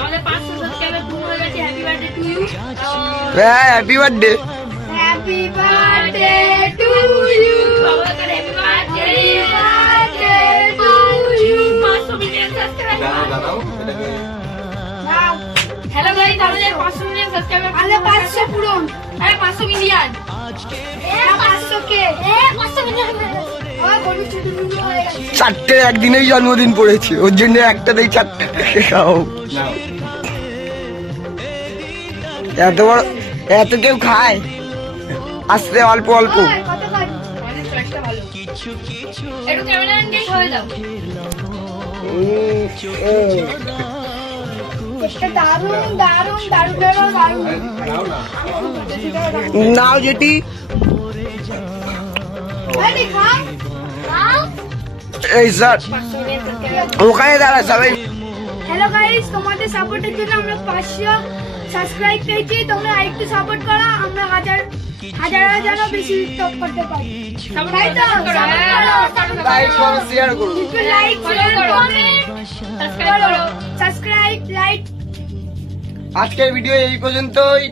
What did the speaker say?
আমাদের 500 সাবস্ক্রাইবার পূর্ণ হয়ে গেছে। Happy birthday to you. Happy birthday. Happy birthday to you. বাবা করে happy birthday to you. 500 million subscriber. Hello guys, আমাদের 500 মিলিয়ন সাবস্ক্রাইবার। আরে 500 পূরণ। আরে 500 মিলিয়ন। 500 কে? 500 মিলিয়ন। চারটে একদিনেই জন্মদিন পড়েছে, ওর জন্য একটাতেই চারটে খাও। এত বড় এত কেউ খায়? আসতে অল্প অল্প। একটু ক্যামেরা এনগেজ হয়ে যাও। দারুণ দারুণ দারুণ দারুণ। নাও যেটি এই স্যার ওখানে দাঁড়া সবাই। হ্যালো গাইস, তোমাদের সাপোর্টের জন্য আমরা 500 সাবস্ক্রাইব পেয়েছি। তোমরা আরেকটু সাপোর্ট করো, আমরা হাজারও বেশি টপ করতে পারি। তাই তো? লাইক করো, শেয়ার করো। লাইক কমেন্ট সাবস্ক্রাইব করো। Subscribe like. আজকের ভিডিও এই পর্যন্তই।